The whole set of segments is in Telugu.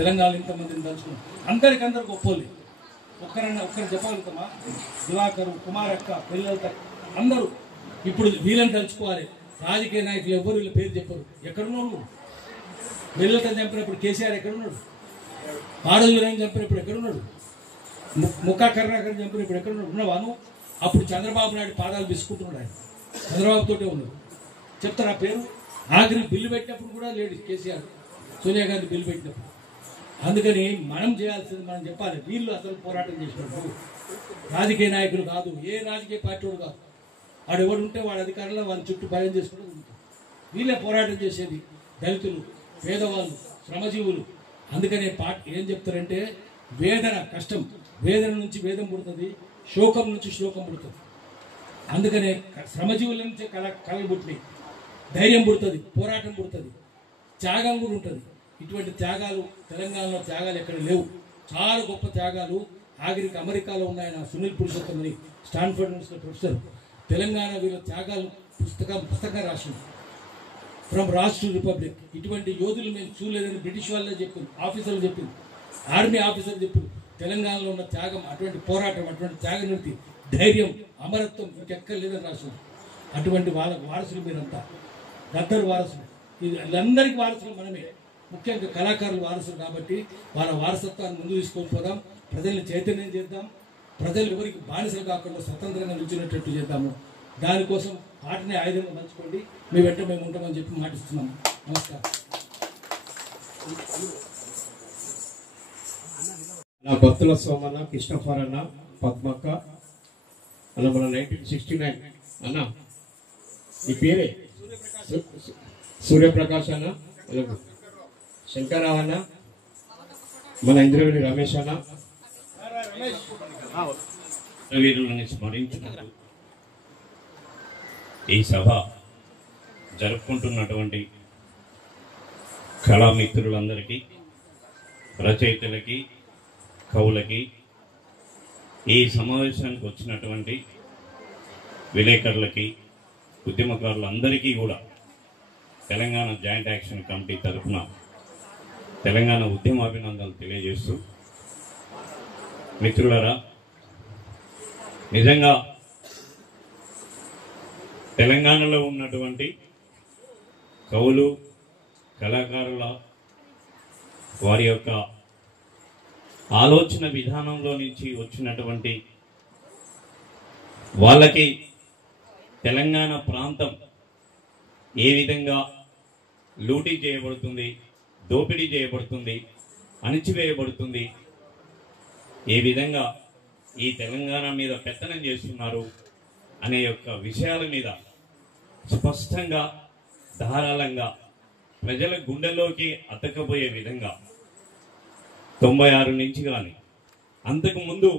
తెలంగాణ ఇంతమందిని తలుచుకున్నాం. అందరికీ గొప్పోళ్ళు. ఒక్కరు చెప్పగలుగుతామా? దివాకరు, కుమారక్క, పిల్లలతో అందరూ ఇప్పుడు వీళ్ళని తలుచుకోవాలి. రాజకీయ నాయకులు ఎవరు వీళ్ళ పేరు చెప్పరు. ఎక్కడున్నావు నువ్వు? పిల్లలతో చంపినప్పుడు కేసీఆర్ ఎక్కడున్నాడు? ఆరోగ్యం చంపినప్పుడు ఎక్కడున్నాడు? ముక్కా కరుణాకర్ చంపినప్పుడు ఎక్కడున్నాడు? ఉన్నావా నువ్వు? అప్పుడు చంద్రబాబు నాయుడు పాదాలు బిసుకుంటున్నాడు. ఆయన చంద్రబాబుతోటే ఉన్నాడు. చెప్తారా పేరు? ఆఖరి బిల్లు పెట్టినప్పుడు కూడా లేడు కేసీఆర్, సోనియా గాంధీ బిల్లు పెట్టినప్పుడు. అందుకని మనం చేయాల్సింది మనం చెప్పాలి. వీళ్ళు అసలు పోరాటం చేసినప్పుడు రాజకీయ నాయకులు కాదు, ఏ రాజకీయ పార్టీ వాడు కాదు. వాడు ఎవడు ఉంటే వాడు అధికారంలో వాళ్ళ చుట్టూ భయం చేసుకుంటూ ఉంటారు. వీళ్ళే పోరాటం చేసేది. దళితులు, పేదవాళ్ళు, శ్రమజీవులు. అందుకనే పార్టీ ఏం చెప్తారంటే వేదన, కష్టం, వేదన నుంచి వేదం పుడుతుంది, శోకం నుంచి శ్లోకం పుడుతుంది. అందుకనే శ్రమజీవుల నుంచే కళలు పుట్టినాయి. ధైర్యం పుడుతుంది, పోరాటం పుడుతుంది, త్యాగం కూడా ఉంటుంది. ఇటువంటి త్యాగాలు తెలంగాణలో త్యాగాలు ఎక్కడ లేవు. చాలా గొప్ప త్యాగాలు ఆఖరికి అమెరికాలో ఉన్నాయన సునీల్ పురుషోత్తం అని స్టాన్ఫర్డ్ యూనివర్సిటీ ప్రొఫెసర్. తెలంగాణ వీళ్ళ త్యాగాలు పుస్తకం రాసింది, ఫ్రమ్ రాజ్ టు రిపబ్లిక్. ఇటువంటి యోధులు మేము చూడలేదని బ్రిటిష్ వాళ్ళే చెప్పింది, ఆఫీసర్లు చెప్పింది, ఆర్మీ ఆఫీసర్లు చెప్పింది. తెలంగాణలో ఉన్న త్యాగం, అటువంటి పోరాటం, అటువంటి త్యాగనిర్తి, ధైర్యం, అమరత్వం ఇంకెక్కడ లేదని రాసింది. అటువంటి వాళ్ళ వారసులు మీరంతా, గద్దరు వారసులు, వీళ్ళందరికీ వారసులు మనమే. ముఖ్యంగా కళాకారులు వారసులు కాబట్టి వాళ్ళ వారసత్వాన్ని ముందు తీసుకొని పోదాం. ప్రజల్ని చైతన్యం చేద్దాం. ప్రజలు ఎవరికి బానిసలు కాకుండా స్వతంత్రంగా నిలిచినట్టు చేద్దాము. దానికోసం పాటని ఆయుధంగా మలుచుకోండి. మీ వెంట మేము ఉంటామని చెప్పి మాటిస్తున్నాము. నమస్కారం. నా భక్తుల సోమన్న, కృష్ణఫారన్న, పద్మక్క అన్న, మన 1969 అన్న, ఈ పేరే సూర్యప్రకాష్ అన్న, శంకరరావు అన్న, మన ఇంద్రవెల్లి రమేష్ అన్న, వీరులని స్మరించుకుంటూ ఈ సభ జరుపుకుంటున్నటువంటి కళామిత్రులందరికీ, రచయితలకి, కవులకి, ఈ సమావేశానికి వచ్చినటువంటి విలేకరులకి, ఉద్యమకారులందరికీ కూడా తెలంగాణ జాయింట్ యాక్షన్ కమిటీ తరఫున తెలంగాణ ఉద్యమాభినందనలు తెలియజేస్తూ, మిత్రులరా, నిజంగా తెలంగాణలో ఉన్నటువంటి కవులు, కళాకారుల వారి యొక్క ఆలోచన విధానంలో నుంచి వచ్చినటువంటి వాళ్ళకి తెలంగాణ ప్రాంతం ఏ విధంగా లూటీ చేయబడుతుంది, దోపిడీ చేయబడుతుంది, అణిచివేయబడుతుంది, ఏ విధంగా ఈ తెలంగాణ మీద పెత్తనం చేస్తున్నారు అనే యొక్క విషయాల మీద స్పష్టంగా, ధారాళంగా ప్రజల గుండెల్లోకి అతకపోయే విధంగా 96 నుంచి కానీ అంతకుముందు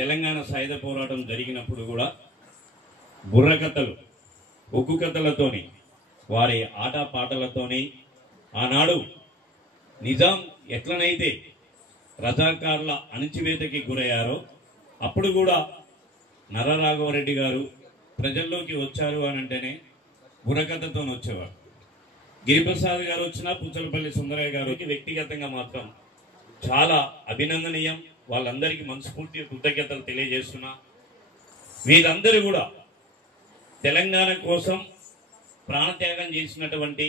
తెలంగాణ సాయుధ పోరాటం జరిగినప్పుడు కూడా బుర్రకథలు, ఒగ్గు కథలతోని, వారి ఆటపాటలతోని ఆనాడు నిజాం ఎట్లనైతే రజాకార్ల అణిచివేతకి గురయ్యారో అప్పుడు కూడా నరరాఘవరెడ్డి గారు ప్రజల్లోకి వచ్చారు అని అంటేనే బుర్రకథతో వచ్చేవారు. గిరిప్రసాద్ గారు వచ్చినా, పుచ్చలపల్లి సుందరయ్య గారికి వ్యక్తిగతంగా మాత్రం చాలా అభినందనీయం. వాళ్ళందరికీ మనస్ఫూర్తిగా కృతజ్ఞతలు తెలియజేస్తున్నా. వీరందరూ కూడా తెలంగాణ కోసం ప్రాణత్యాగం చేసినటువంటి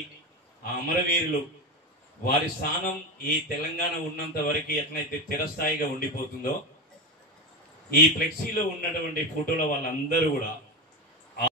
ఆ అమరవీరులు, వారి స్థానం ఈ తెలంగాణ ఉన్నంత వరకు ఎట్లయితే చిరస్థాయిగా ఉండిపోతుందో, ఈ ఫ్లెక్సీలో ఉన్నటువంటి ఫోటోల వాళ్ళందరూ కూడా